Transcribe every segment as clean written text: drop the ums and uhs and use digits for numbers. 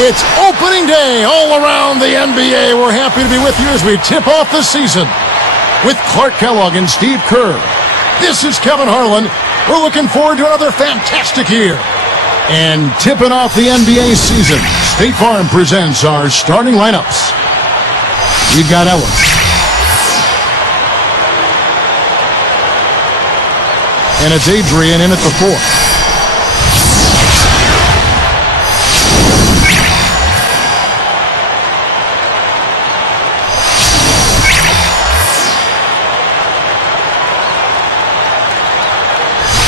It's opening day all around the NBA. We're happy to be with you as we tip off the season with Clark Kellogg and Steve Kerr. This is Kevin Harlan. We're looking forward to another fantastic year. And tipping off the NBA season, State Farm presents our starting lineups. We've got Ellis. And it's Adrian in at the 4.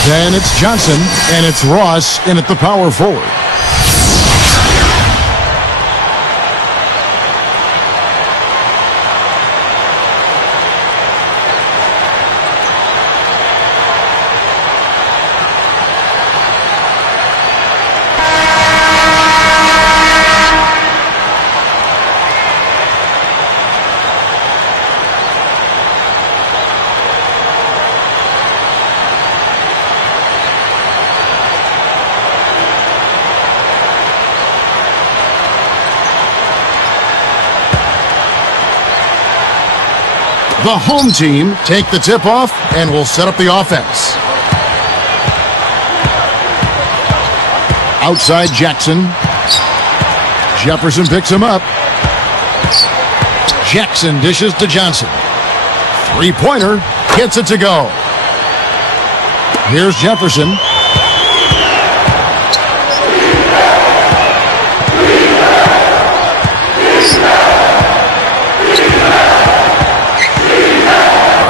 Then it's Johnson, and it's Ross in at the power forward. The home team take the tip-off and will set up the offense. Outside Jackson. Jefferson picks him up. Jackson dishes to Johnson. Three-pointer, gets it to go. Here's Jefferson.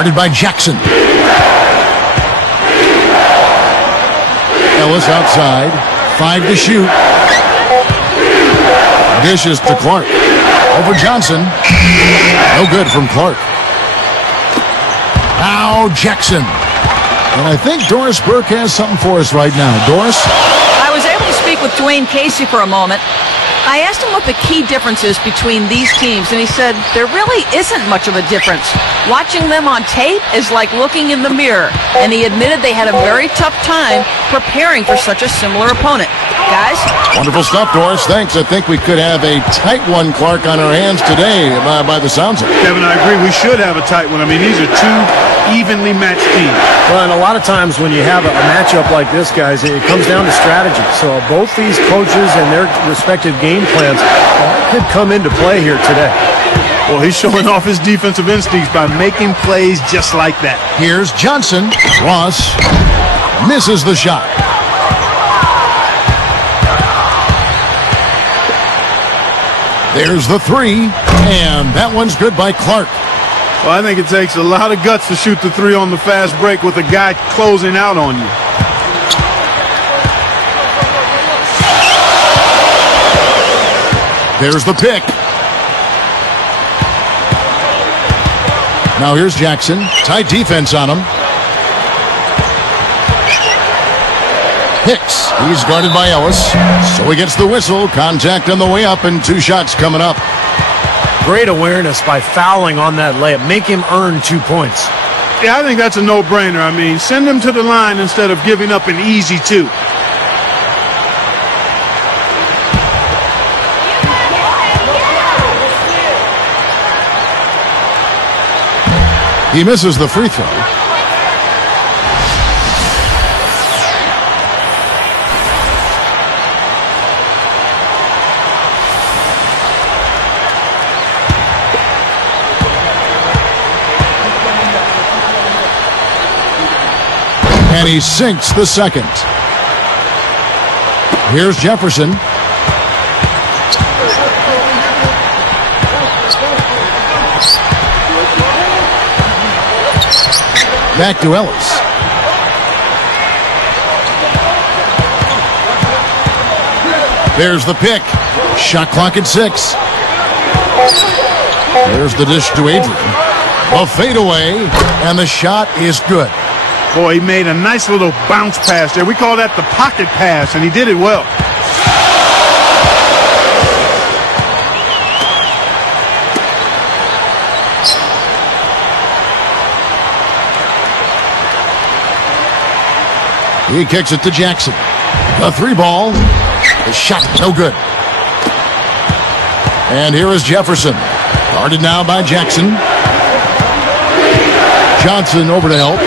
Guarded by Jackson. Ellis outside. 5 to shoot. Dishes to Clark. Over Johnson. No good from Clark. Now Jackson. And I think Doris Burke has something for us right now. Doris? I was able to speak with Dwayne Casey for a moment. I asked him what the key difference is between these teams, and he said there really isn't much of a difference. Watching them on tape is like looking in the mirror, and he admitted they had a very tough time preparing for such a similar opponent. Guys? Wonderful stuff, Doris. Thanks. I think we could have a tight one, Clark, on our hands today by the sounds of it. Kevin, I agree. We should have a tight one. I mean, these are two evenly matched teams. Well, and a lot of times when you have a matchup like this, guys, it comes down to strategy. So both these coaches and their respective game plans could come into play here today. Well, he's showing off his defensive instincts by making plays just like that. Here's Johnson. Ross misses the shot. There's the 3, and that one's good by Clark. Well, I think it takes a lot of guts to shoot the 3 on the fast break with a guy closing out on you. There's the pick. Now here's Jackson. Tight defense on him. Hicks. He's guarded by Ellis. So he gets the whistle. Contact on the way up and 2 shots coming up. Great awareness by fouling on that layup. Make him earn 2 points. Yeah, I think that's a no-brainer. I mean, send him to the line instead of giving up an easy 2. He misses the free throw. And he sinks the second. Here's Jefferson. Back to Ellis. There's the pick. Shot clock at 6. There's the dish to Adrian. A fadeaway, and the shot is good. Boy, he made a nice little bounce pass there. We call that the pocket pass, and he did it well. He kicks it to Jackson. The 3 ball. The shot no good. And here is Jefferson. Guarded now by Jackson. Johnson over to help.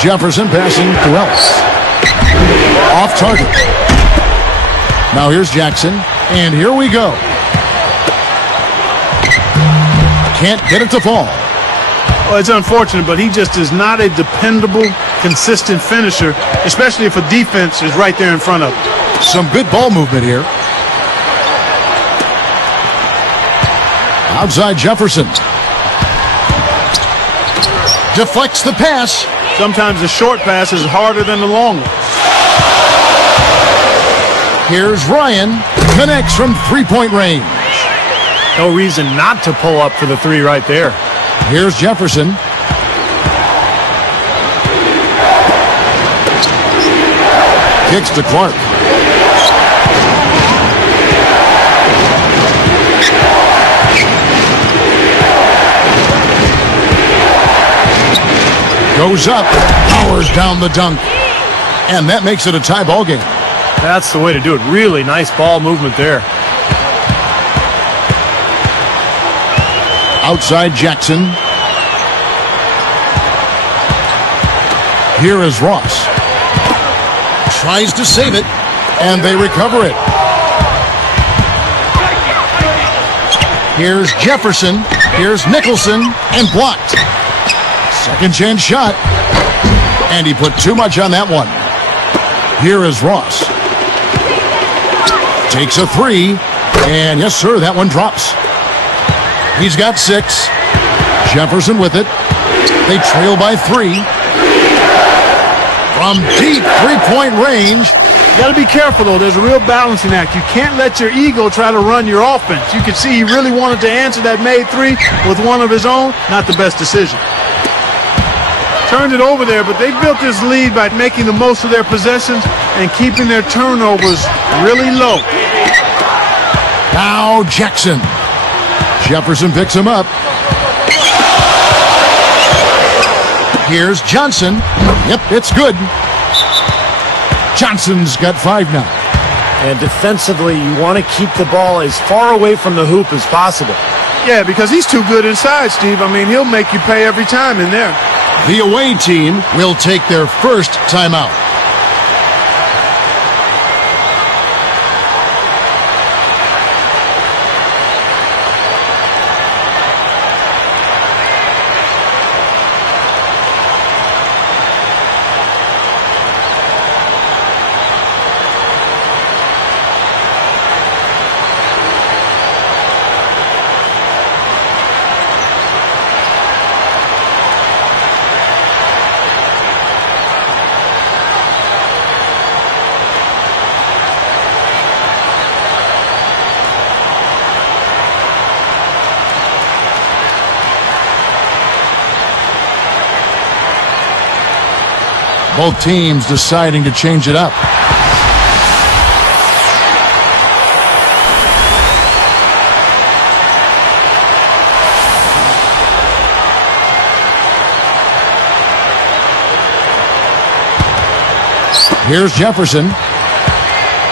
Jefferson passing to Ellis. Off target. Now here's Jackson. And here we go. Can't get it to fall. Well, it's unfortunate, but he just is not a dependable, consistent finisher, especially if a defense is right there in front of him. Some good ball movement here. Outside Jefferson. Deflects the pass. Sometimes the short pass is harder than the long one. Here's Ryan. Connects from three-point range. No reason not to pull up for the three right there. Here's Jefferson. Kicks to Clark. Goes up, powers down the dunk. And that makes it a tie ball game. That's the way to do it. Really nice ball movement there. Outside Jackson. Here is Ross. Tries to save it, and they recover it. Here's Jefferson. Here's Nicholson, and blocked. Second chance shot, and he put too much on that one. Here is Ross. Takes a three, and yes, sir, that one drops. He's got 6. Jefferson with it. They trail by 3. From deep three-point range. You got to be careful, though. There's a real balancing act. You can't let your ego try to run your offense. You could see he really wanted to answer that made three with one of his own. Not the best decision. Turned it over there, but they built this lead by making the most of their possessions and keeping their turnovers really low. Now Jackson. Jefferson picks him up. Here's Johnson. Yep, it's good. Johnson's got 5 now. And defensively, you want to keep the ball as far away from the hoop as possible. Yeah, because he's too good inside, Steve. I mean, he'll make you pay every time in there. The away team will take their first timeout. Both teams deciding to change it up. Here's Jefferson.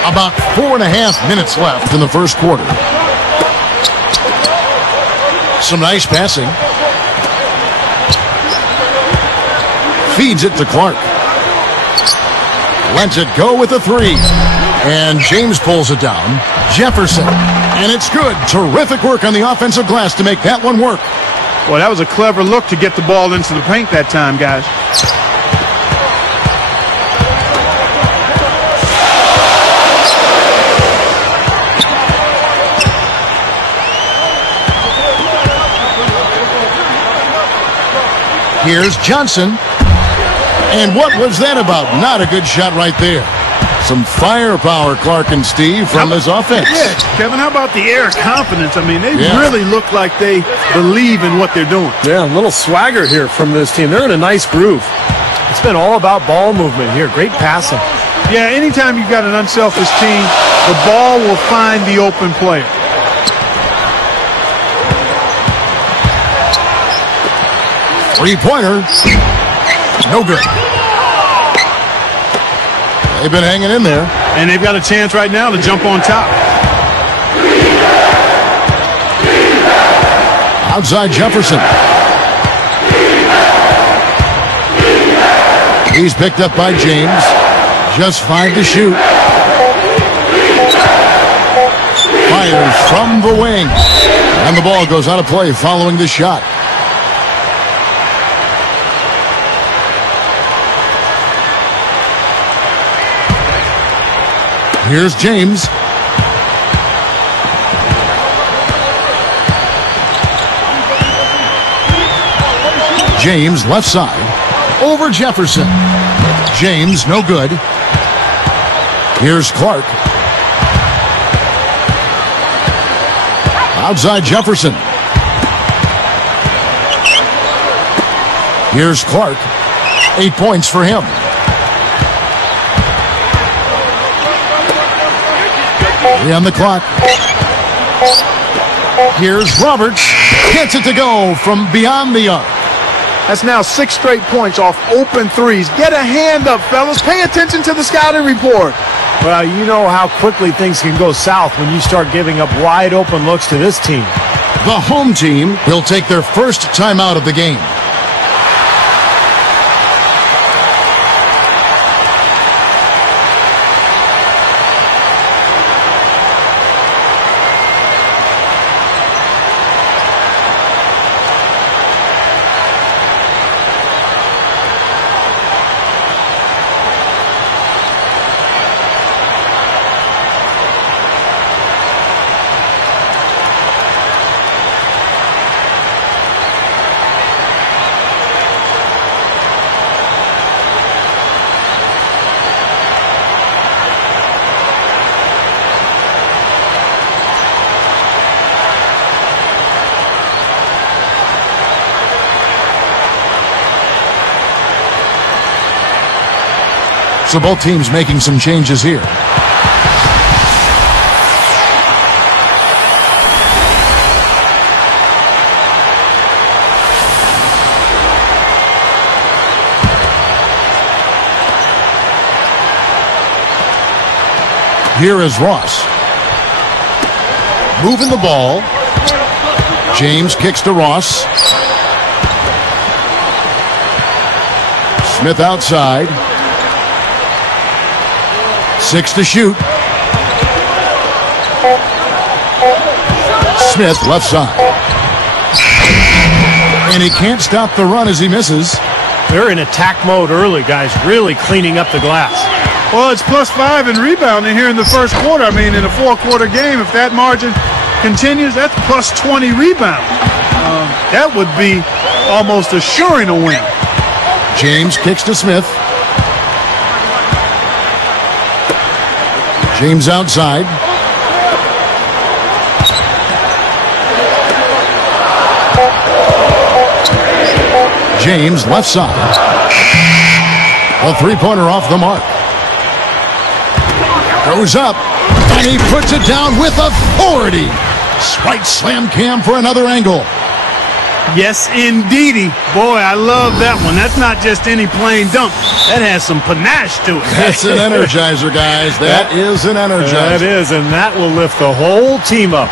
About 4.5 minutes left in the first quarter. Some nice passing. Feeds it to Clark. Lets it go with a 3. And James pulls it down. Jefferson. And it's good. Terrific work on the offensive glass to make that one work. Well, that was a clever look to get the ball into the paint that time, guys. Here's Johnson. And what was that about? Not a good shot right there. Some firepower, Clark and Steve, from his offense. Yeah, Kevin, how about the air of confidence? I mean, they really look like they believe in what they're doing. Yeah, a little swagger here from this team. They're in a nice groove. It's been all about ball movement here. Great passing. Yeah, anytime you've got an unselfish team, the ball will find the open player. Three-pointer. No good. They've been hanging in there. And they've got a chance right now to jump on top. Outside Jefferson. He's picked up by James. Just 5 to shoot. Fires from the wing. And the ball goes out of play following the shot. Here's James. James left side. Over Jefferson. James no good. Here's Clark. Outside Jefferson. Here's Clark. 8 points for him. On the clock. Here's Roberts. Gets it to go from beyond the arc. That's now 6 straight points off open threes. Get a hand up, fellas. Pay attention to the scouting report. Well, you know how quickly things can go south when you start giving up wide open looks to this team. The home team will take their first timeout of the game. So both teams making some changes here. Here is Ross. Moving the ball. James kicks to Ross. Smith outside. 6 to shoot. Smith left side. And he can't stop the run as he misses. They're in attack mode early, guys, really cleaning up the glass. Well, it's +5 in rebounding here in the first quarter. I mean, in a 4-quarter game, if that margin continues, that's +20 rebound. That would be almost assuring a win. James kicks to Smith. James outside. James left side. A three-pointer off the mark. Goes up, and he puts it down with authority. Right slam Cam for another angle. Yes, indeedy. Boy, I love that one. That's not just any plain dunk. That has some panache to it. That's an energizer, guys. That is an energizer. That is, and that will lift the whole team up.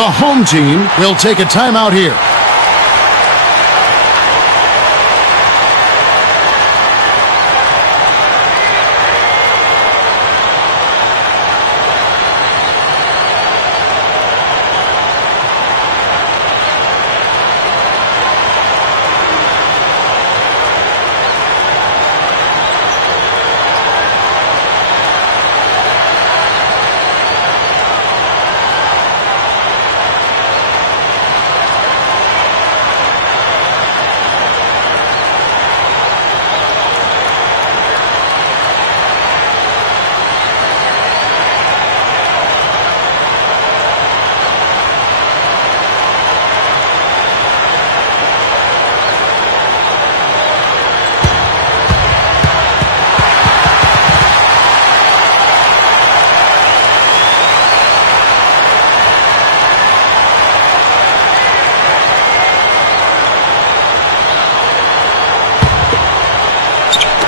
The home team will take a timeout here.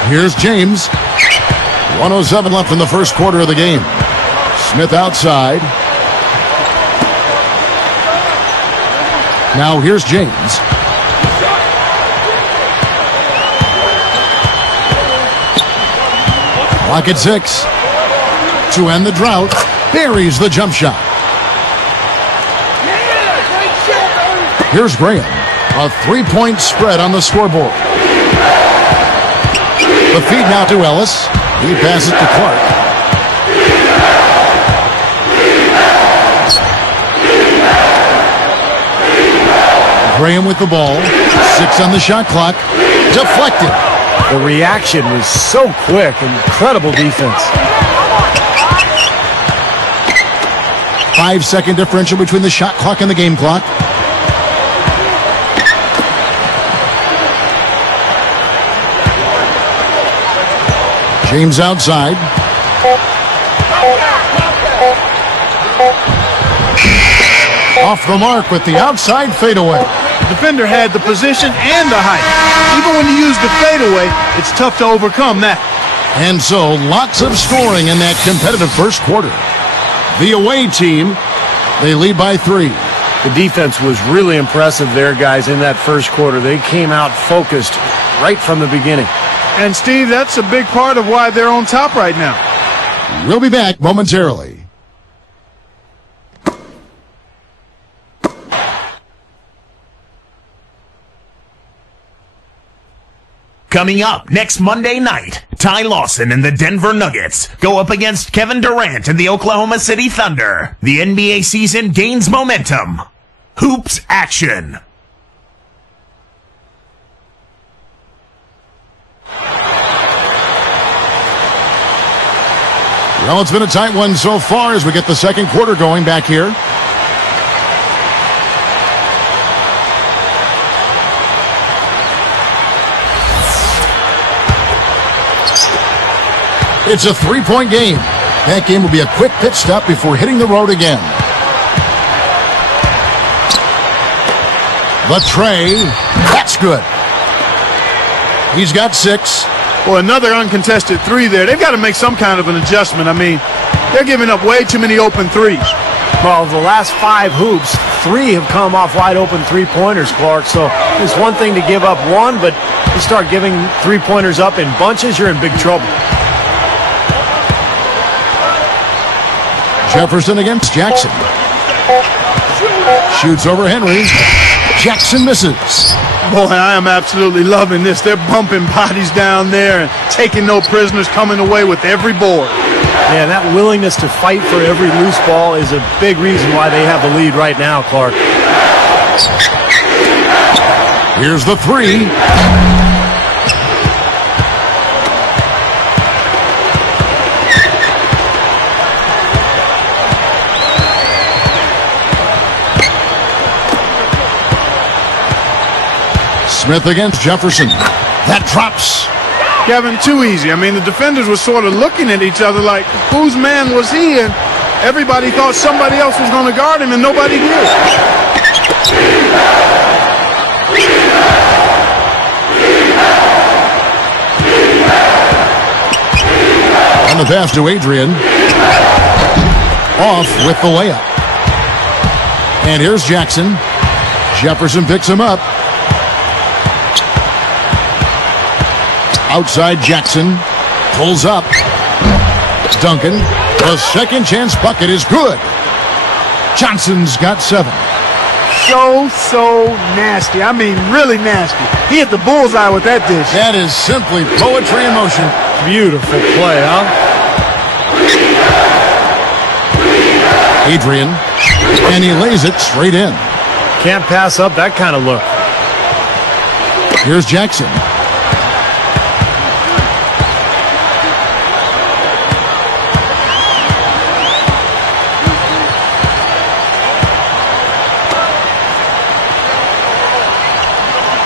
Here's James. 1:07 left in the first quarter of the game. Smith outside. Now here's James. Clock at 6. To end the drought, buries the jump shot. Here's Graham. A 3-point spread on the scoreboard. The feed now to Ellis. He passes to Clark. Graham with the ball. 6 on the shot clock. Deflected. The reaction was so quick. Incredible defense. 5-second differential between the shot clock and the game clock. James outside. Off the mark with the outside fadeaway. The defender had the position and the height. Even when you use the fadeaway, it's tough to overcome that. And so, lots of scoring in that competitive first quarter. The away team, they lead by 3. The defense was really impressive there, guys, in that first quarter. They came out focused right from the beginning. And, Steve, that's a big part of why they're on top right now. We'll be back momentarily. Coming up next Monday night, Ty Lawson and the Denver Nuggets go up against Kevin Durant and the Oklahoma City Thunder. The NBA season gains momentum. Hoops action. Well, it's been a tight one so far as we get the second quarter going back here. It's a 3-point game. That game will be a quick pit stop before hitting the road again. The tray. That's good. He's got 6. Well, another uncontested 3 there. They've got to make some kind of an adjustment. I mean, they're giving up way too many open 3s. Well, the last 5 hoops, 3 have come off wide open 3-pointers, Clark. So it's one thing to give up 1, but you start giving 3-pointers up in bunches, you're in big trouble. Jefferson against Jackson. Shoots over Henry. Jackson misses. Boy, I am absolutely loving this. They're bumping bodies down there and taking no prisoners, coming away with every board. Yeah, that willingness to fight for every loose ball is a big reason why they have the lead right now, Clark. Here's the 3. Smith against Jefferson. That drops. Kevin, too easy. I mean, the defenders were sort of looking at each other like, whose man was he? And everybody thought somebody else was going to guard him, and nobody did. On the pass to Adrian. Off with the layup. And here's Jackson. Jefferson picks him up. Outside Jackson. Pulls up. Duncan. The second chance bucket is good. Johnson's got 7. So nasty. I mean, really nasty. He hit the bullseye with that dish. That is simply poetry in motion. Beautiful play, huh? Adrian. And he lays it straight in. Can't pass up that kind of look. Here's Jackson.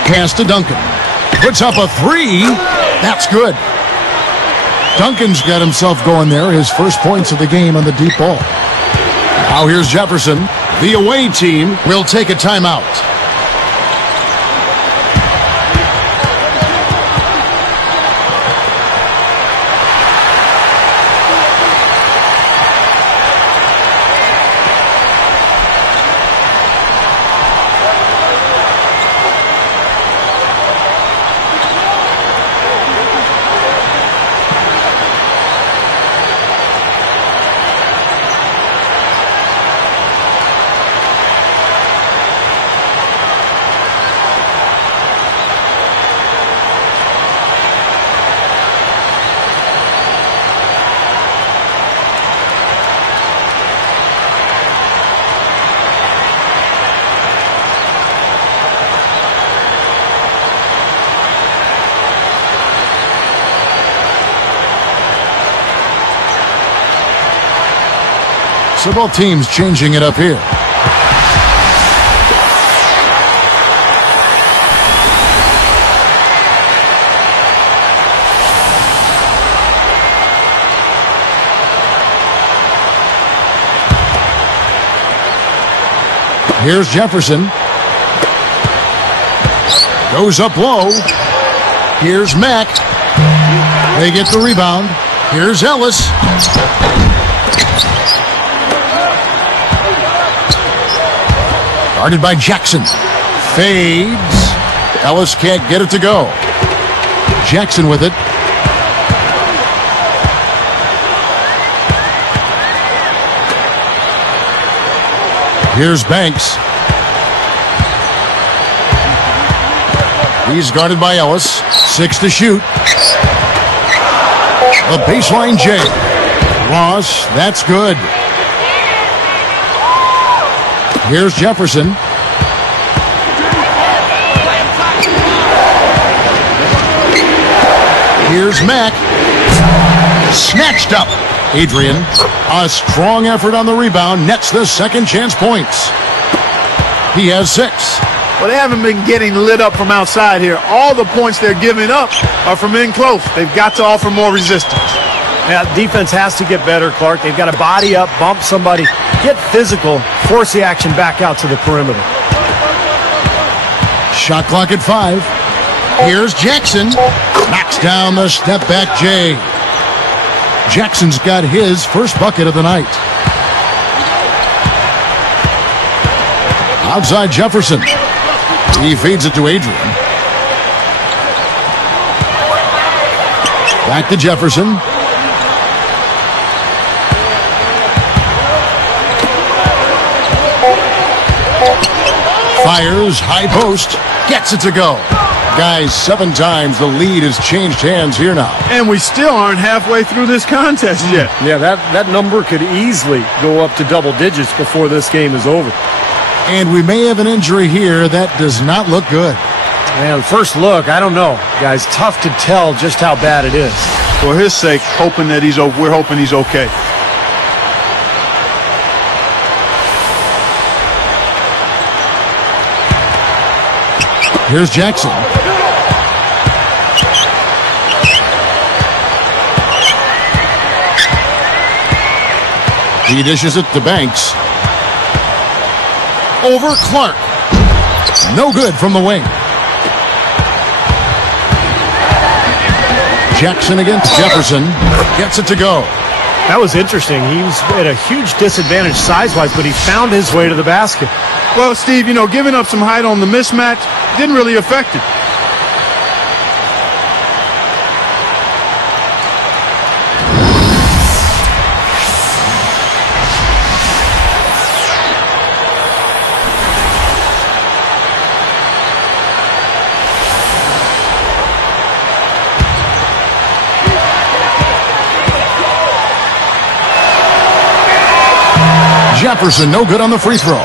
Pass to Duncan. Puts up a 3. That's good. Duncan's got himself going there. His first points of the game on the deep ball. Now here's Jefferson. The away team will take a timeout. So both teams changing it up here. Here's Jefferson. Goes up low. Here's Mack. They get the rebound. Here's Ellis. Guarded by Jackson. Fades. Ellis can't get it to go. Jackson with it. Here's Banks. He's guarded by Ellis. 6 to shoot. The baseline J. Ross, that's good. Here's Jefferson. Here's Mack. Snatched up. Adrian, a strong effort on the rebound, nets the second chance points. He has 6. Well, they haven't been getting lit up from outside here. All the points they're giving up are from in close. They've got to offer more resistance. Yeah, defense has to get better, Clark. They've got to body up, bump somebody, get physical, force the action back out to the perimeter. Shot clock at 5. Here's Jackson. Knocks down the step back J. Jackson's got his first bucket of the night. Outside Jefferson. He feeds it to Adrian. Back to Jefferson. Fires, high post, gets it to go. Guys, 7 times the lead has changed hands here now. And we still aren't halfway through this contest yet. Yeah, that number could easily go up to double digits before this game is over. And we may have an injury here that does not look good. Man, first look, I don't know. Guys, tough to tell just how bad it is. For his sake, we're hoping he's okay. Here's Jackson. He dishes it to Banks. Over Clark. No good from the wing. Jackson against Jefferson. Gets it to go. That was interesting. He was at a huge disadvantage size-wise, but he found his way to the basket. Well, Steve, giving up some height on the mismatch didn't really affect it. Jefferson, no good on the free throw.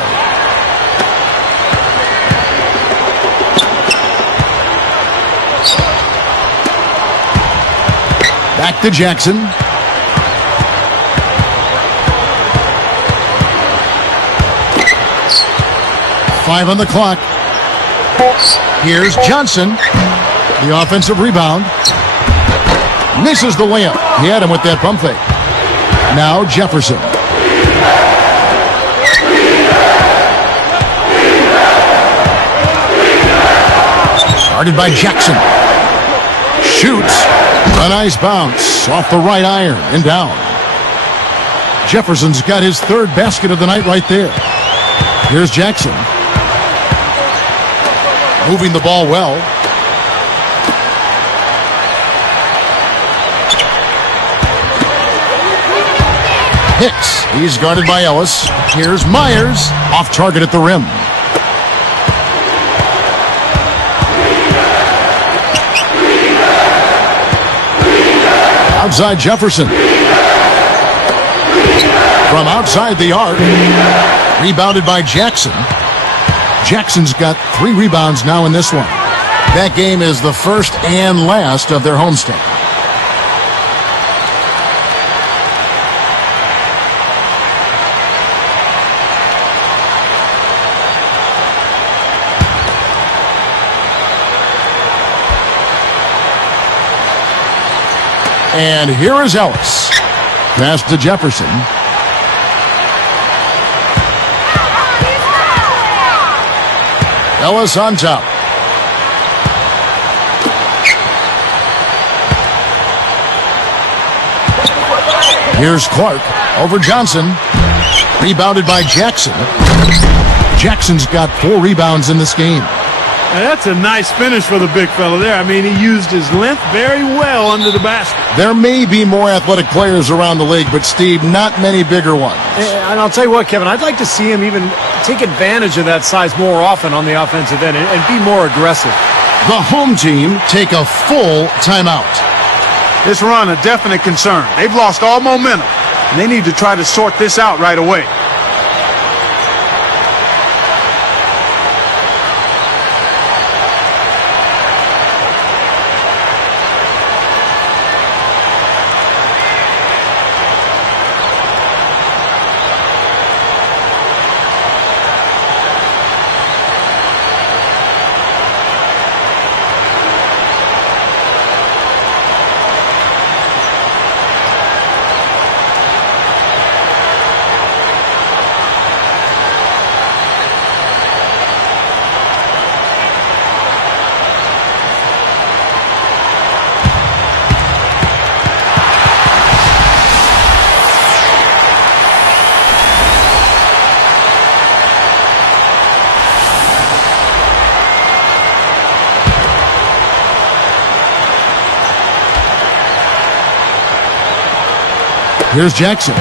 Back to Jackson. Five on the clock. Here's Johnson. The offensive rebound. Misses the layup. He had him with that pump fake. Now Jefferson. Guarded by Jackson. Shoots. A nice bounce off the right iron and down. Jefferson's got his 3rd basket of the night right there. Here's Jackson. Moving the ball well. Hicks. He's guarded by Ellis. Here's Myers. Off target at the rim. Outside Jefferson. From outside the arc. Rebounded by Jackson. Jackson's got 3 rebounds now in this one. That game is the first and last of their homestand. And here is Ellis. Pass to Jefferson. Ellis on top. Here's Clark over Johnson. Rebounded by Jackson. Jackson's got 4 rebounds in this game. Now that's a nice finish for the big fella there. I mean, he used his length very well under the basket. There may be more athletic players around the league, but, Steve, not many bigger ones. And I'll tell you what, Kevin, I'd like to see him even take advantage of that size more often on the offensive end and be more aggressive. The home team take a full timeout. This run a definite concern. They've lost all momentum, and they need to try to sort this out right away. Here's Jackson.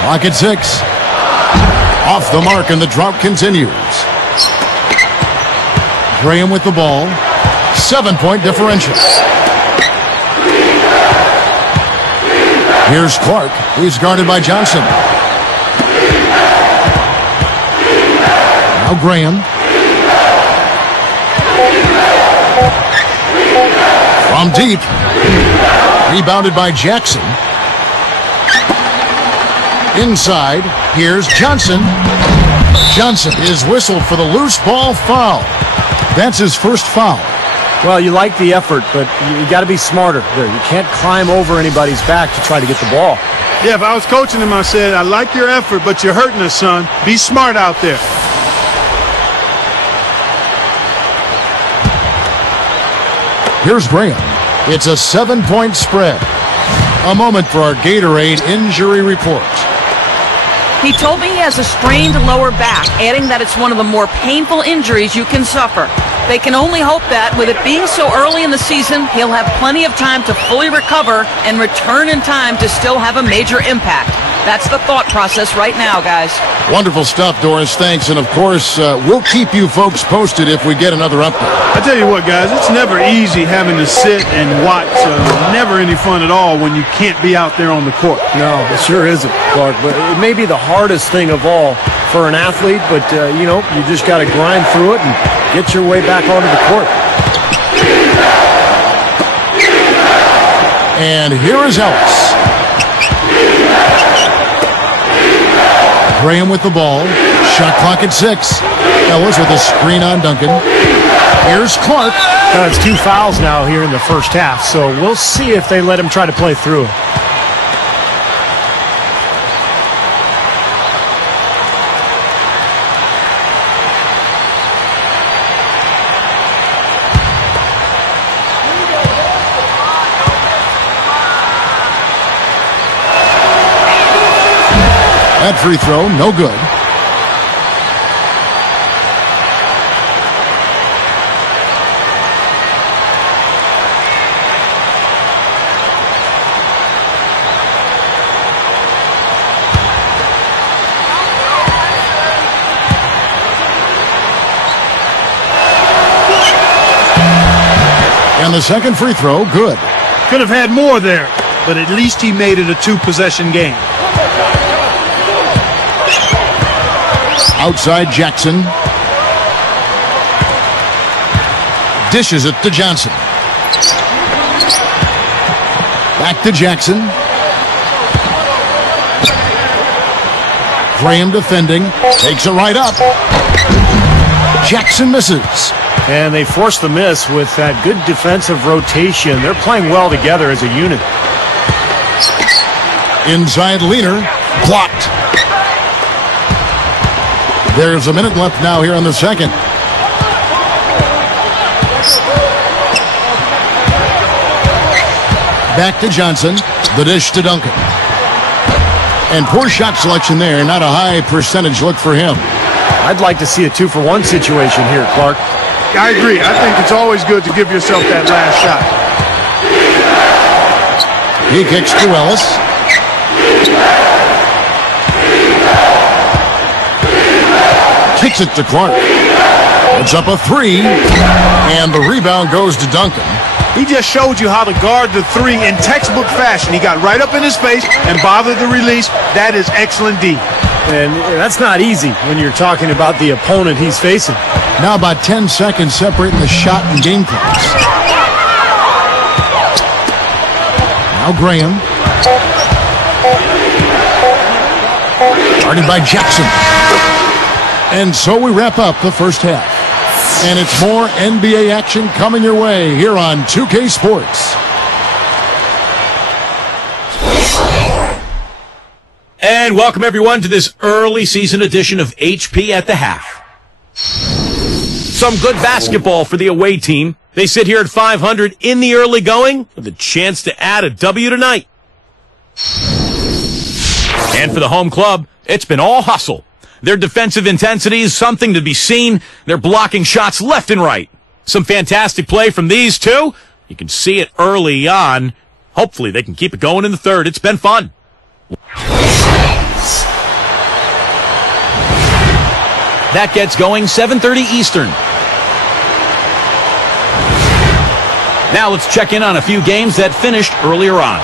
Clock at 6. Off the mark, and the drought continues. Graham with the ball. 7-point differential. Here's Clark. He's guarded by Johnson. Now Graham. From deep. Rebounded by Jackson. Inside. Here's Johnson. Johnson is whistled for the loose ball foul. That's his first foul. Well, you like the effort, but you got to be smarter there. You can't climb over anybody's back to try to get the ball. Yeah, if I was coaching him, I said, I like your effort, but you're hurting us, son. Be smart out there. Here's Graham. It's a 7-point spread. A moment for our Gatorade injury report. He told me he has a strained lower back, adding that it's one of the more painful injuries you can suffer. They can only hope that, with it being so early in the season, he'll have plenty of time to fully recover and return in time to still have a major impact. That's the thought process right now, guys. Wonderful stuff, Doris. Thanks. And, of course, we'll keep you folks posted if we get another update. I tell you what, guys, it's never easy having to sit and watch. Never any fun at all when you can't be out there on the court. No, it sure isn't, Clark. But it may be the hardest thing of all for an athlete, but, you just got to grind through it and get your way back onto the court. And here is Ellis. Graham with the ball. Shot clock at 6. Ellis with a screen on Duncan. Here's Clark. It's 2 fouls now here in the first half, so we'll see if they let him try to play through it. That free throw, no good. And the second free throw, good. Could have had more there, but at least he made it a 2-possession game. Outside Jackson. Dishes it to Johnson. Back to Jackson. Graham defending. Takes it right up. Jackson misses. And they forced the miss with that good defensive rotation. They're playing well together as a unit. Inside leaner. Blocked. There's a minute left now here in the second. Back to Johnson. The dish to Duncan. And poor shot selection there. Not a high percentage look for him. I'd like to see a 2-for-1 situation here, Clark. I agree. I think it's always good to give yourself that last shot. He kicks to Ellis. Kicks it to Clark. It's up a 3. And the rebound goes to Duncan. He just showed you how to guard the 3 in textbook fashion. He got right up in his face and bothered the release. That is excellent D. And that's not easy when you're talking about the opponent he's facing. Now about 10 seconds separating the shot and game clocks. Now Graham. Guarded by Jackson. And so we wrap up the first half. And it's more NBA action coming your way here on 2K Sports. And welcome everyone to this early season edition of HP at the Half. Some good basketball for the away team. They sit here at 500 in the early going with a chance to add a W tonight. And for the home club, it's been all hustle. Their defensive intensity is something to be seen. They're blocking shots left and right. Some fantastic play from these two. You can see it early on. Hopefully they can keep it going in the third. It's been fun. That gets going 7:30 Eastern. Now let's check in on a few games that finished earlier on.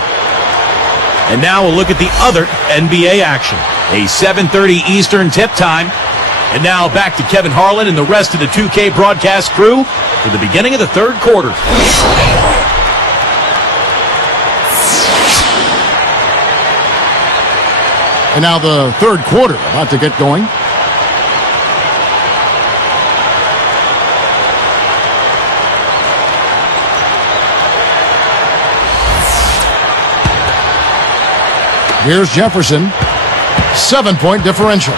And now we'll look at the other NBA action. A 7:30 Eastern tip time. And now back to Kevin Harlan and the rest of the 2K broadcast crew for the beginning of the third quarter. And now the third quarter about to get going. Here's Jefferson. 7-point differential.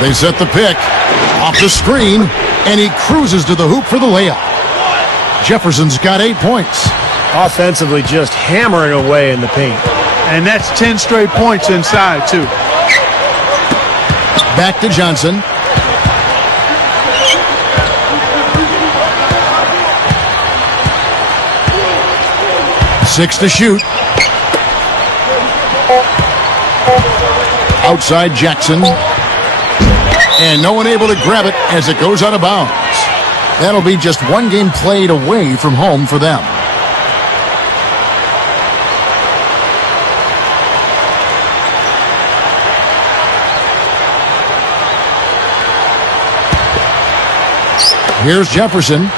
They set the pick. Off the screen. And he cruises to the hoop for the layup. Jefferson's got 8 points. Offensively just hammering away in the paint. And that's 10 straight points inside, too. Back to Johnson. Six to shoot. Outside Jackson. And no one able to grab it as it goes out of bounds. That'll be just one game played away from home for them. Here's Jefferson.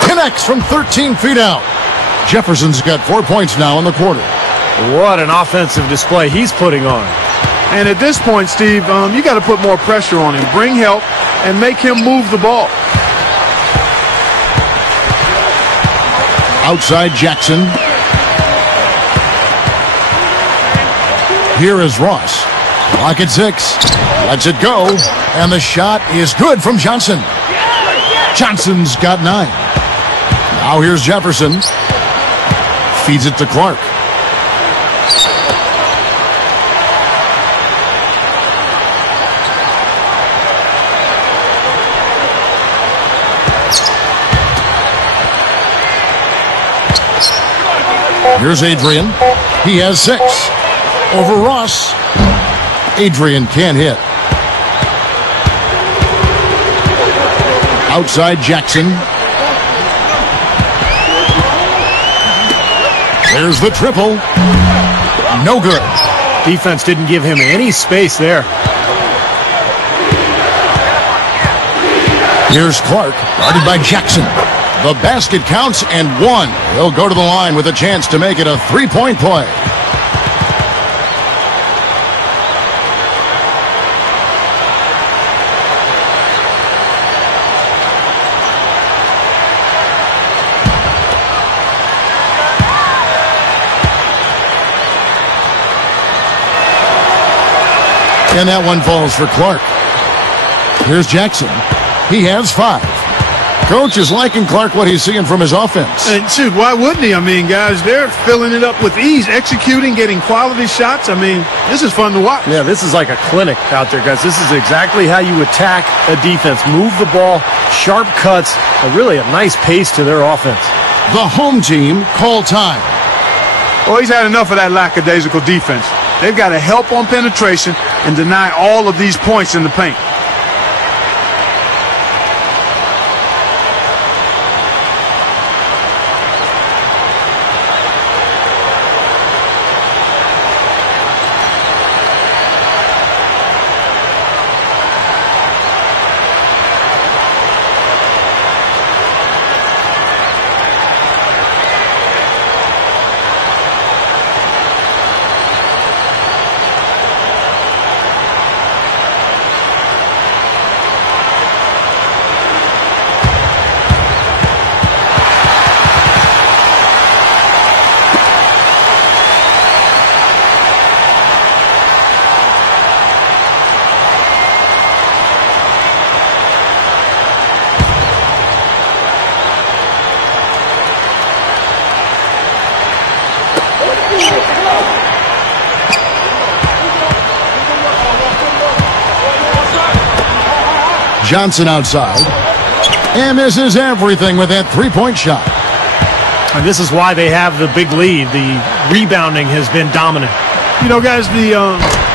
Connects from 13 feet out. Jefferson's got 4 points now in the quarter. What an offensive display he's putting on. And at this point, Steve, you got to put more pressure on him. Bring help and make him move the ball. Outside Jackson. Here is Ross. Clock at 6. Lets it go. And the shot is good from Johnson. Johnson's got 9. Now here's Jefferson. Feeds it to Clark. Here's Adrian. He has 6. Over Ross. Adrian can't hit. Outside Jackson. There's the triple. No good. Defense didn't give him any space there. Here's Clark, guarded by Jackson. The basket counts and one. He'll go to the line with a chance to make it a three-point play. And that one falls for Clark. Here's Jackson. He has 5. Coach is liking Clark what he's seeing from his offense. And shoot, why wouldn't he? I mean, guys, they're filling it up with ease, executing, getting quality shots. I mean, this is fun to watch. Yeah, this is like a clinic out there, guys. This is exactly how you attack a defense. Move the ball, sharp cuts, really a nice pace to their offense. The home team call time. Well, he's had enough of that lackadaisical defense. They've got to help on penetration and deny all of these points in the paint. Johnson outside. And misses everything with that three-point shot. And this is why they have the big lead. The rebounding has been dominant. You know, guys, the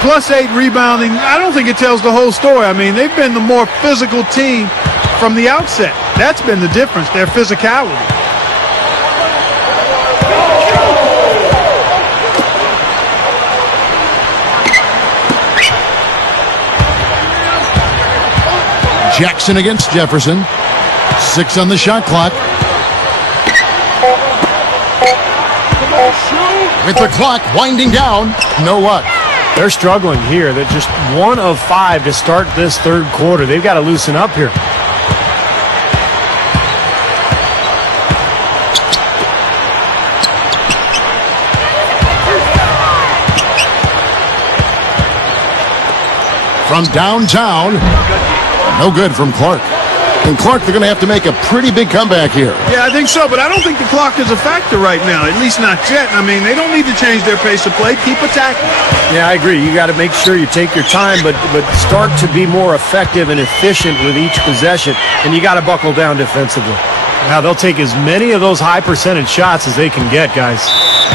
+8 rebounding, I don't think it tells the whole story. I mean, they've been the more physical team from the outset. That's been the difference, their physicality. Jackson against Jefferson. 6 on the shot clock. With the clock winding down, no luck. They're struggling here. They're just 1 of 5 to start this third quarter. They've got to loosen up here. From downtown, no good from Clark. And Clark, they're going to have to make a pretty big comeback here. Yeah, I think so, but I don't think the clock is a factor right now, at least not yet. I mean, they don't need to change their pace of play. Keep attacking. Yeah, I agree. You got to make sure you take your time, but start to be more effective and efficient with each possession, and you got to buckle down defensively. Now, they'll take as many of those high percentage shots as they can get, guys.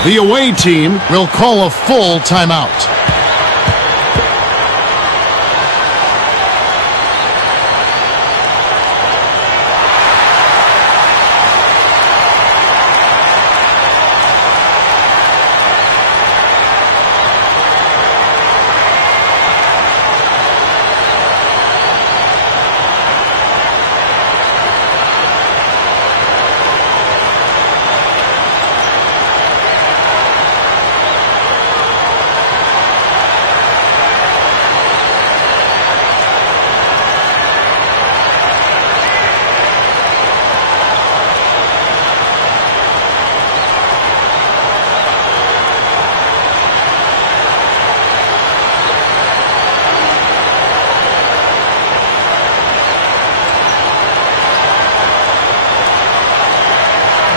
The away team will call a full timeout.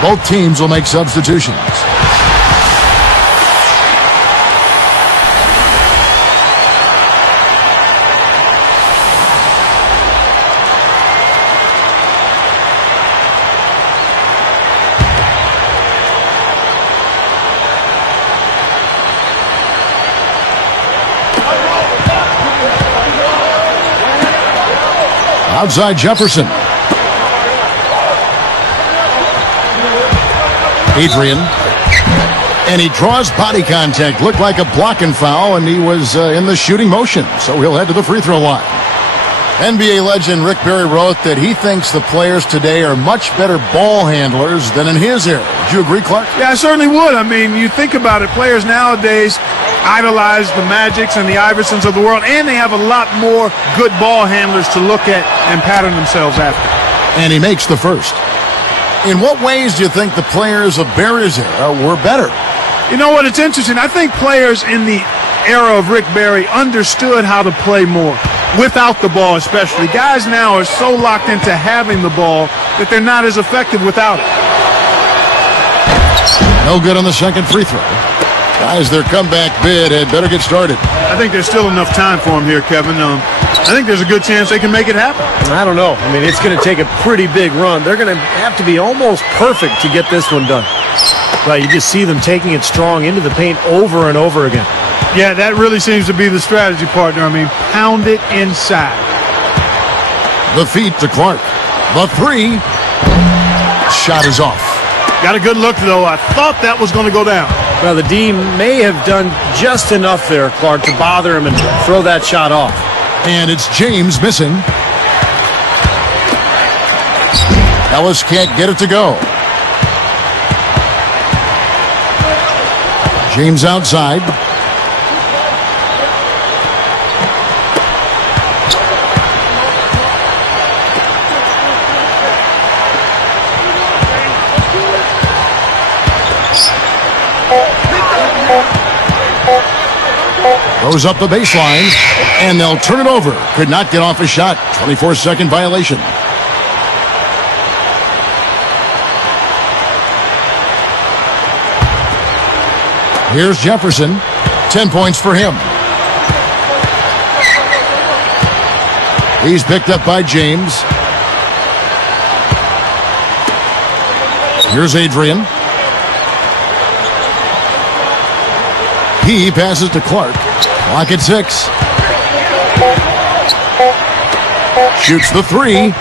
Both teams will make substitutions. Outside Jefferson. Adrian. And he draws body contact. Looked like a block and foul, and he was in the shooting motion, so he'll head to the free throw line. NBA legend Rick Barry wrote that he thinks the players today are much better ball handlers than in his era. Would you agree, Clark? Yeah, I certainly would. I mean, you think about it, players nowadays idolize the Magics and the Iversons of the world, and they have a lot more good ball handlers to look at and pattern themselves after. And he makes the first. In what ways do you think the players of Barry's era were better? You know what? It's interesting. I think players in the era of Rick Barry understood how to play more. Without the ball especially. Guys now are so locked into having the ball that they're not as effective without it. No good on the second free throw. Guys, their comeback bid had better get started. I think there's still enough time for them here, Kevin. I think there's a good chance they can make it happen. I don't know. I mean, it's going to take a pretty big run. They're going to have to be almost perfect to get this one done. But you just see them taking it strong into the paint over and over again. Yeah, that really seems to be the strategy, partner. I mean, pound it inside. The feed to Clark. The three. Shot is off. Got a good look, though. I thought that was going to go down. Well, the D may have done just enough there, Clark, to bother him and throw that shot off. And it's James missing. Ellis can't get it to go. James outside. Goes up the baseline, and they'll turn it over. Could not get off a shot. 24-second violation. Here's Jefferson. 10 points for him. He's picked up by James. Here's Adrian. He passes to Clark. Clock at 6. Shoots the three.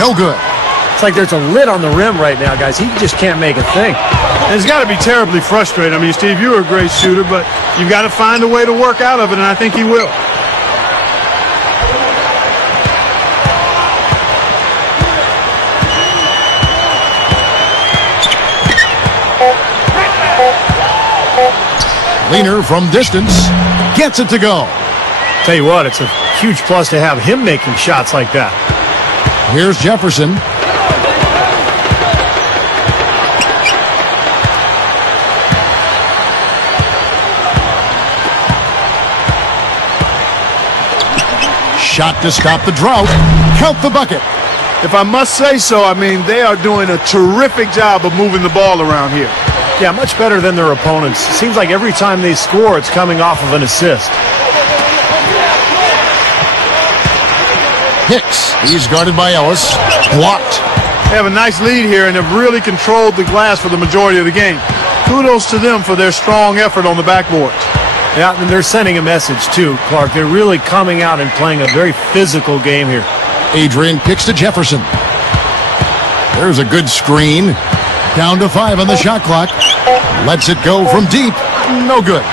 No good. It's like there's a lid on the rim right now, guys. He just can't make a thing. And it's got to be terribly frustrating. I mean, Steve, you're a great shooter, but you've got to find a way to work out of it, and I think he will. Leaner from distance gets it to go. Tell you what, it's a huge plus to have him making shots like that. Here's Jefferson. Shot to stop the drought. Count the bucket. If I must say so, I mean, they are doing a terrific job of moving the ball around here. Yeah, much better than their opponents. It seems like every time they score, it's coming off of an assist. Hicks. He's guarded by Ellis. Blocked. They have a nice lead here and have really controlled the glass for the majority of the game. Kudos to them for their strong effort on the backboards. Yeah, and they're sending a message, too, Clark. They're really coming out and playing a very physical game here. Adrian kicks to Jefferson. There's a good screen. Down to 5 on the shot clock. Lets it go from deep. No good.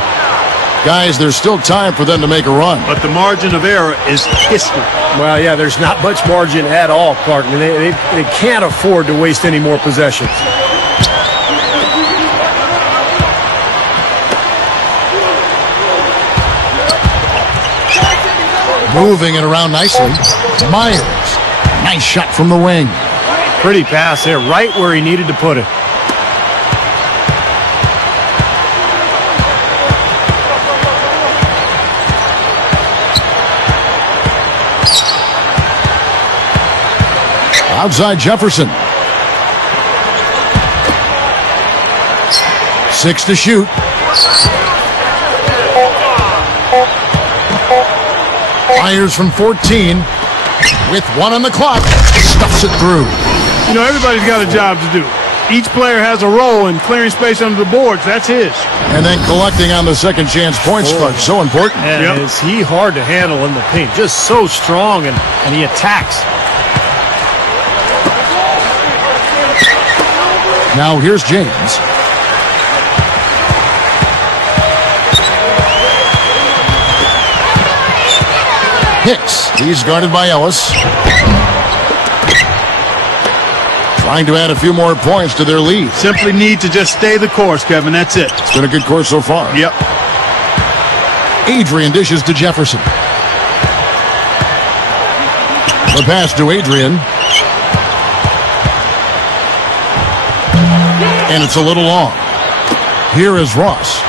Guys, there's still time for them to make a run. But the margin of error is history. Well, yeah, there's not much margin at all, Clark. I mean, they can't afford to waste any more possessions. Moving it around nicely. Myers. Nice shot from the wing. Pretty pass there, right where he needed to put it. Outside Jefferson. 6 to shoot. Myers from 14 with 1 on the clock. Stuffs it through. You know, everybody's got a job to do. Each player has a role in clearing space under the boards. That's his. And then collecting on the second chance points clutch. So important. And is he hard to handle in the paint. Just so strong, and he attacks. Now here's James. Hicks, he's guarded by Ellis. Trying to add a few more points to their lead. Simply need to just stay the course, Kevin. That's it. It's been a good course so far. Yep. Adrian dishes to Jefferson. The pass to Adrian. And it's a little long. Here is Ross.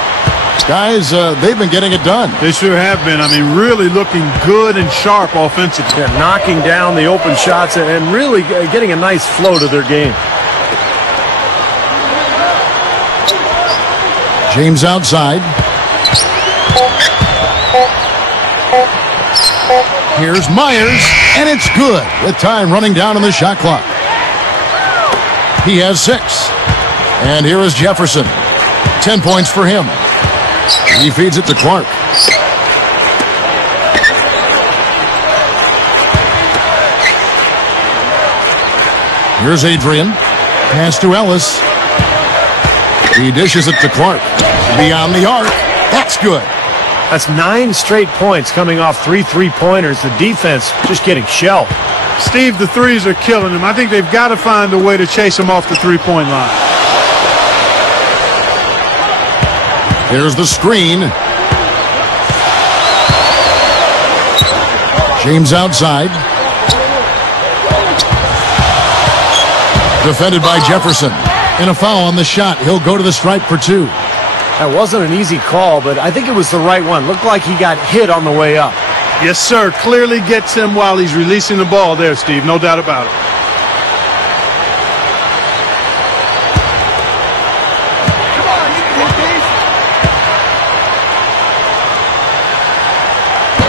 Guys, they've been getting it done. They sure have been. I mean, really looking good and sharp offensively. Yeah, knocking down the open shots and really getting a nice flow to their game. James outside. Here's Myers, and it's good with time running down on the shot clock. He has 6. And here is Jefferson. 10 points for him. He feeds it to Clark. Here's Adrian. Pass to Ellis. He dishes it to Clark. Beyond the arc. That's good. That's 9 straight points coming off 3 3-pointers. The defense just getting shelled. Steve, the threes are killing him. I think they've got to find a way to chase him off the three-point line. Here's the screen. James outside. Defended by Jefferson. And a foul on the shot. He'll go to the stripe for 2. That wasn't an easy call, but I think it was the right one. Looked like he got hit on the way up. Yes, sir. Clearly gets him while he's releasing the ball there, Steve. No doubt about it.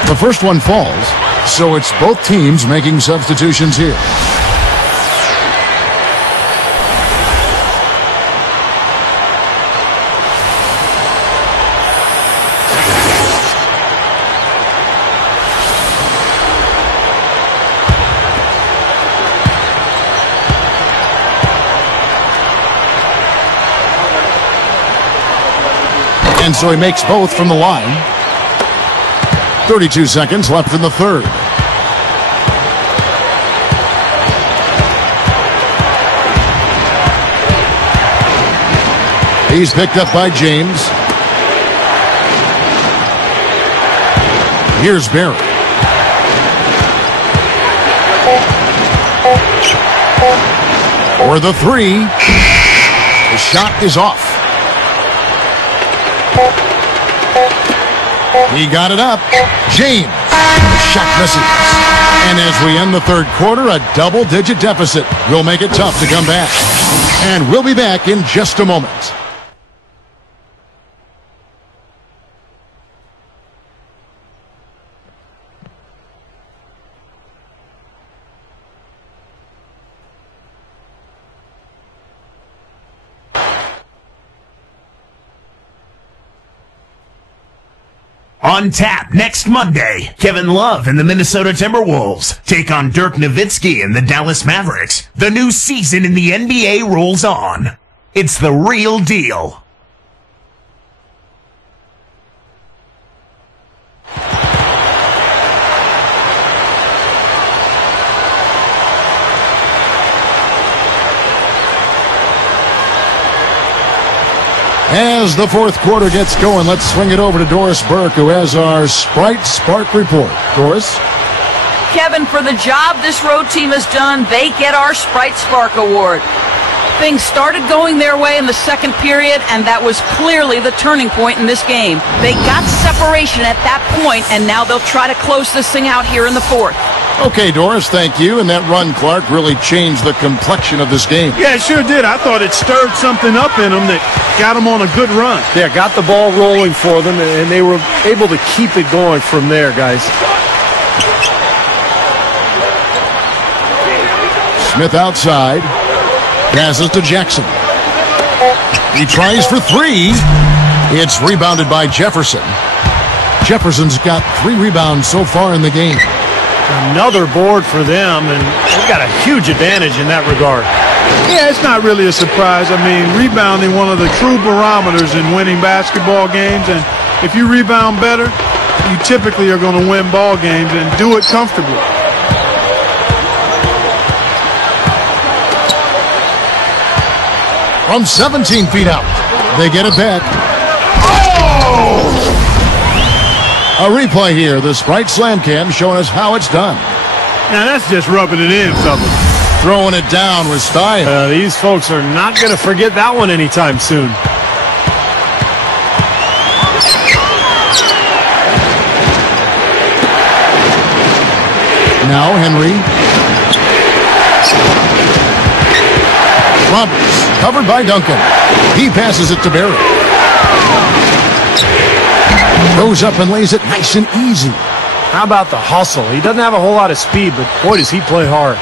The first one falls, so it's both teams making substitutions here. And so he makes both from the line. 32 seconds left in the third. He's picked up by James. Here's Barrett. For the 3. The shot is off. He got it up. James. The shot misses. And as we end the third quarter, a double-digit deficit will make it tough to come back. And we'll be back in just a moment. On tap next Monday, Kevin Love and the Minnesota Timberwolves take on Dirk Nowitzki and the Dallas Mavericks. The new season in the NBA rolls on. It's the real deal. As the fourth quarter gets going, let's swing it over to Doris Burke, who has our Sprite Spark report. Doris? Kevin, for the job this road team has done, they get our Sprite Spark Award. Things started going their way in the second period, and that was clearly the turning point in this game. They got separation at that point, and now they'll try to close this thing out here in the fourth. Okay, Doris, thank you. And that run, Clark, really changed the complexion of this game. Yeah, it sure did. I thought it stirred something up in them that got them on a good run. Yeah, got the ball rolling for them, and they were able to keep it going from there, guys. Smith outside. Passes to Jackson. He tries for 3. It's rebounded by Jefferson. Jefferson's got 3 rebounds so far in the game. Another board for them, and they've got a huge advantage in that regard. Yeah, it's not really a surprise. I mean, rebounding one of the true barometers in winning basketball games, and if you rebound better, you typically are going to win ball games and do it comfortably. From 17 feet out, they get it back. Oh! A replay here. The Sprite Slam Cam showing us how it's done. Now that's just rubbing it in, fellas. Throwing it down with style. These folks are not going to forget that one anytime soon. Now Henry. Roberts, covered by Duncan. He passes it to Barry. Goes up and lays it nice and easy. How about the hustle? He doesn't have a whole lot of speed, but boy, does he play hard.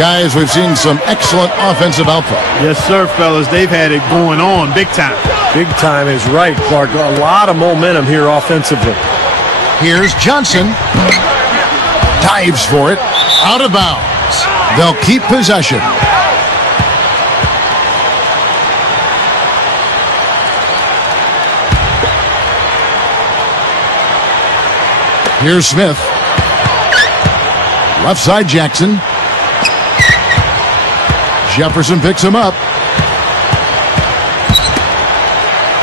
Guys, we've seen some excellent offensive output. Yes, sir, fellas. They've had it going on big time. Big time is right, Clark. A lot of momentum here offensively. Here's Johnson. Dives for it. Out of bounds. They'll keep possession. Here's Smith. Left side Jackson. Jefferson picks him up.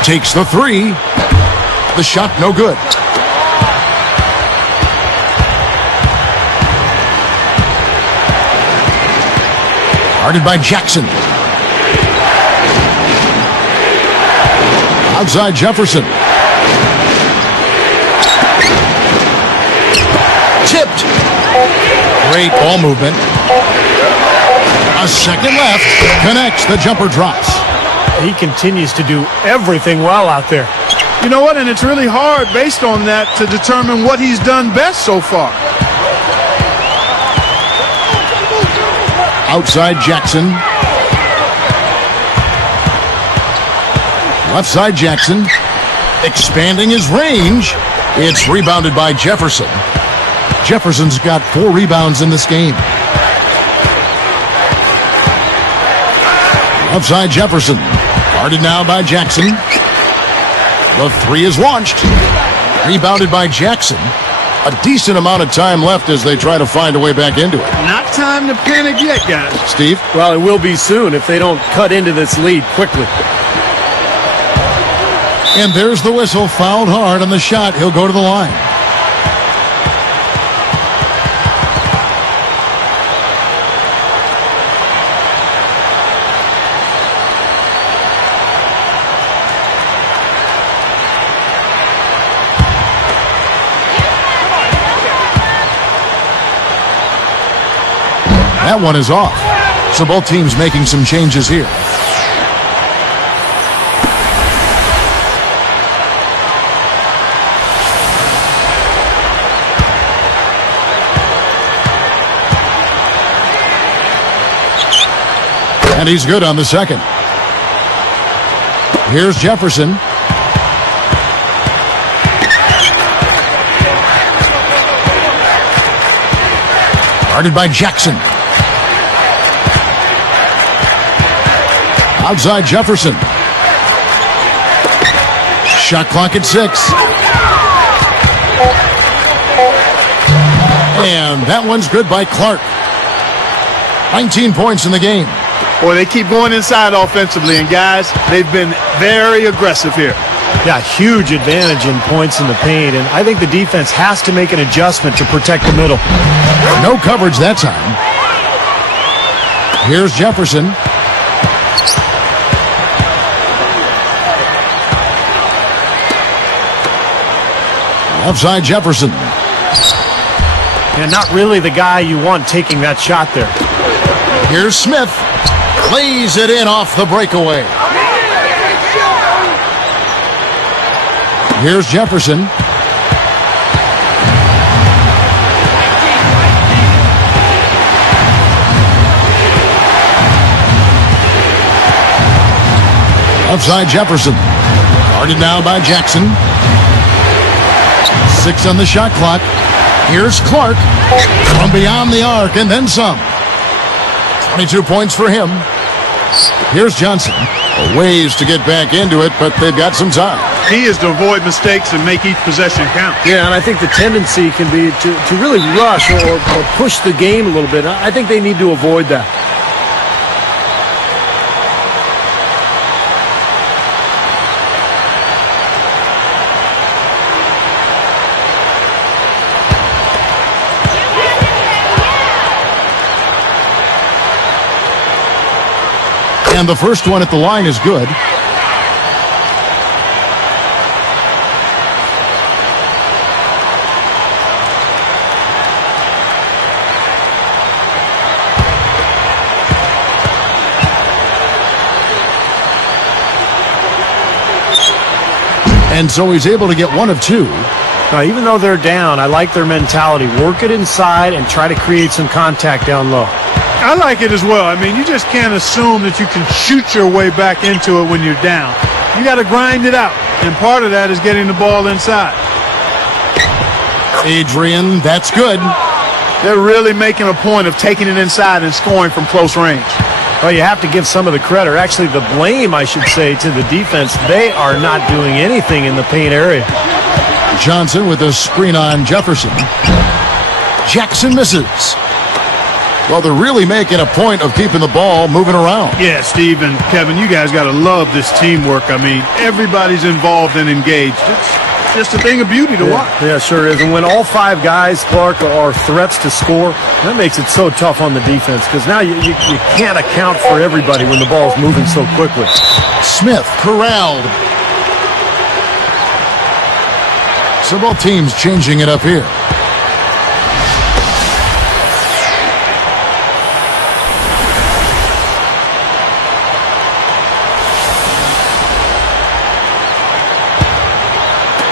Takes the three. The shot no good. Guarded by Jackson. Outside Jefferson. Tipped. Great ball movement. A second left. Connects. The jumper drops. He continues to do everything well out there. You know what? And it's really hard based on that to determine what he's done best so far. Outside Jackson. Left side Jackson. Expanding his range. It's rebounded by Jefferson. Jefferson's got 4 rebounds in this game. Outside Jefferson. Guarded now by Jackson. The three is launched. Rebounded by Jackson. A decent amount of time left as they try to find a way back into it. Not time to panic yet, guys. Steve? Well, it will be soon if they don't cut into this lead quickly. And there's the whistle. Fouled hard on the shot. He'll go to the line. That one is off. So both teams making some changes here. And he's good on the second. Here's Jefferson. Guarded by Jackson. Outside Jefferson. Shot clock at 6. And that one's good by Clark. 19 points in the game. Boy, they keep going inside offensively, and guys, they've been very aggressive here. Yeah, huge advantage in points in the paint, and I think the defense has to make an adjustment to protect the middle. No coverage that time. Here's Jefferson. Outside Jefferson. And not really the guy you want taking that shot there. Here's Smith. Plays it in off the breakaway. Here's Jefferson. Outside Jefferson. Guarded now by Jackson. 6 on the shot clock. Here's Clark. From beyond the arc and then some. 22 points for him. Here's Johnson. A ways to get back into it, but they've got some time. Key is to avoid mistakes and make each possession count. Yeah, and I think the tendency can be to really rush or push the game a little bit. I think they need to avoid that. And the first one at the line is good. And so he's able to get one of two. Now, even though they're down, I like their mentality. Work it inside and try to create some contact down low. I like it as well. I mean, you just can't assume that you can shoot your way back into it when you're down. You got to grind it out, and part of that is getting the ball inside. Adrian, that's good. They're really making a point of taking it inside and scoring from close range. Well, you have to give some of the credit, or actually the blame, I should say, to the defense. They are not doing anything in the paint area. Johnson with a screen on Jefferson. Jackson misses. Well, they're really making a point of keeping the ball moving around. Yeah, Steve and Kevin, you guys got to love this teamwork. I mean, everybody's involved and engaged. It's just a thing of beauty to watch. Yeah, sure is. And when all five guys, Clark, are threats to score, that makes it so tough on the defense because now you can't account for everybody when the ball's moving so quickly. Smith corralled. So both teams changing it up here.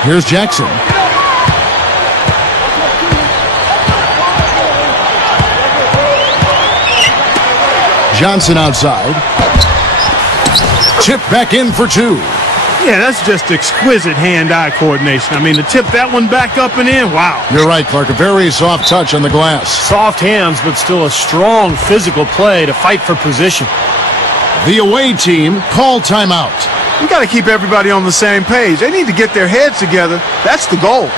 Here's Jackson. Johnson outside. Chip back in for two. Yeah, that's just exquisite hand-eye coordination. I mean, to tip that one back up and in, wow. You're right, Clark. A very soft touch on the glass. Soft hands, but still a strong physical play to fight for position. The away team called timeout. You got to keep everybody on the same page. They need to get their heads together. That's the goal.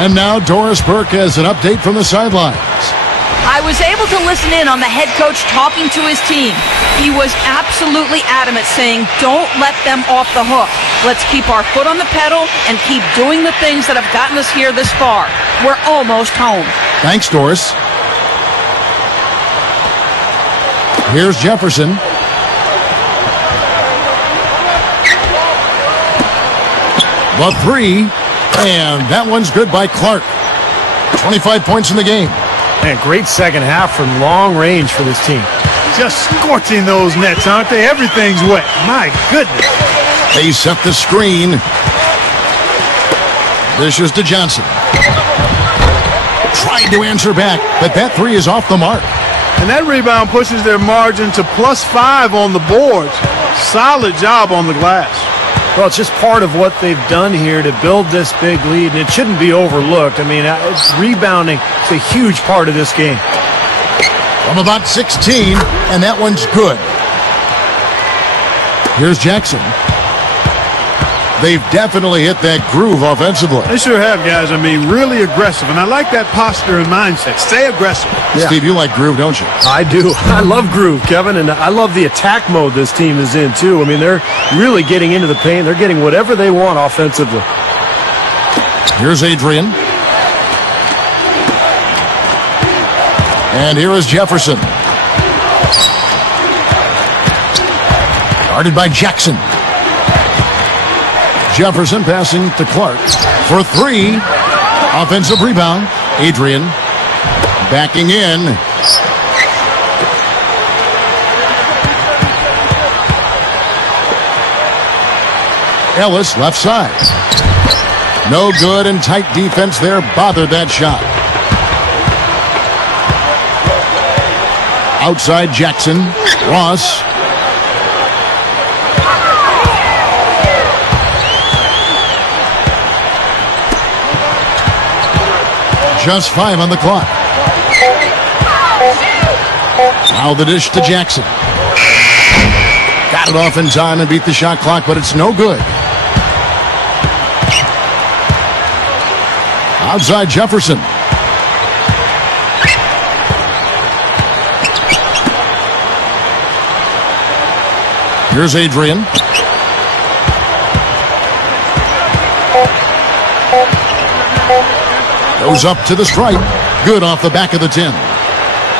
And now Doris Burke has an update from the sidelines. I was able to listen in on the head coach talking to his team. He was absolutely adamant, saying, don't let them off the hook. Let's keep our foot on the pedal and keep doing the things that have gotten us here this far. We're almost home. Thanks, Doris. Here's Jefferson. The three. And that one's good by Clark. 25 points in the game. Man, great second half from long range for this team. Just scorching those nets, aren't they? Everything's wet. My goodness. They set the screen. Dishes to Johnson. Tried to answer back, but that three is off the mark. And that rebound pushes their margin to +5 on the boards. Solid job on the glass. Well, it's just part of what they've done here to build this big lead, and it shouldn't be overlooked. I mean, it's rebounding is a huge part of this game. From about 16, and that one's good. Here's Jackson. They've definitely hit that groove offensively. They sure have, guys. I mean, really aggressive. And I like that posture and mindset. Stay aggressive. Yeah. Steve, you like groove, don't you? I do. I love groove, Kevin. And I love the attack mode this team is in, too. I mean, they're really getting into the paint. They're getting whatever they want offensively. Here's Adrian. And here is Jefferson. Guarded by Jackson. Jefferson passing to Clark for 3. Offensive rebound. Adrian backing in. Ellis left side. No good, and tight defense there bothered that shot. Outside Jackson. Ross. Just 5 on the clock. Now the dish to Jackson. Got it off in time and beat the shot clock, but it's no good. Outside Jefferson. Here's Adrian. Goes up to the stripe. Good off the back of the 10.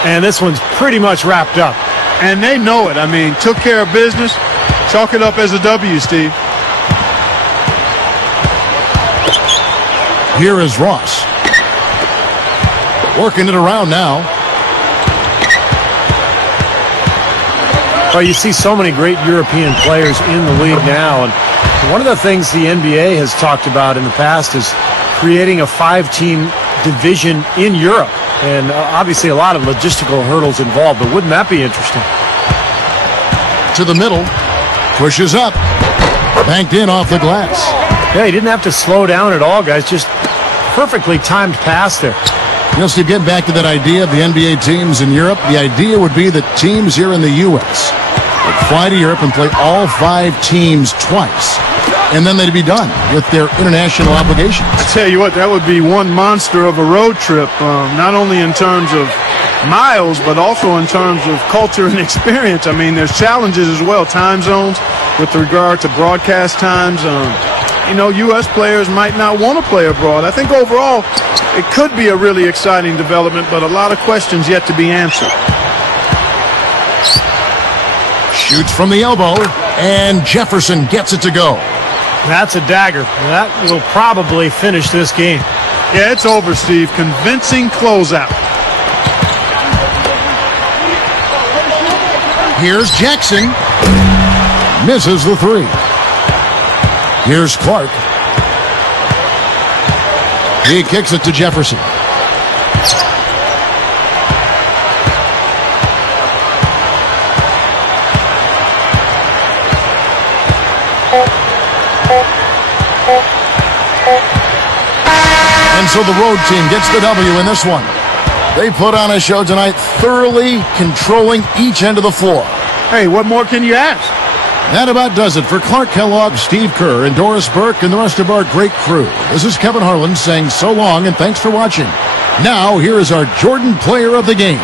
And this one's pretty much wrapped up. And they know it. I mean, took care of business. Chalk it up as a W, Steve. Here is Ross. Working it around now. Well, you see so many great European players in the league now. And one of the things the NBA has talked about in the past is creating a 5-team division in Europe. And obviously a lot of logistical hurdles involved, but wouldn't that be interesting? To the middle. Pushes up. Banked in off the glass. Yeah, he didn't have to slow down at all, guys. Just perfectly timed pass there. You know, Steve, getting back to that idea of the NBA teams in Europe, the idea would be that teams here in the U.S. would fly to Europe and play all 5 teams twice. And then they'd be done with their international obligations. I tell you what, that would be one monster of a road trip, not only in terms of miles, but also in terms of culture and experience. I mean, there's challenges as well, time zones with regard to broadcast times. You know, U.S. players might not want to play abroad. I think overall it could be a really exciting development, but a lot of questions yet to be answered. Shoots from the elbow, and Jefferson gets it to go. That's a dagger. That will probably finish this game. Yeah, it's over, Steve. Convincing closeout. Here's Jackson. Misses the 3. Here's Clark. He kicks it to Jefferson. And so the road team gets the W in this one. They put on a show tonight, thoroughly controlling each end of the floor. Hey, what more can you ask? That about does it for Clark Kellogg, Steve Kerr, and Doris Burke, and the rest of our great crew. This is Kevin Harlan saying so long and thanks for watching. Now, here is our Jordan Player of the Game.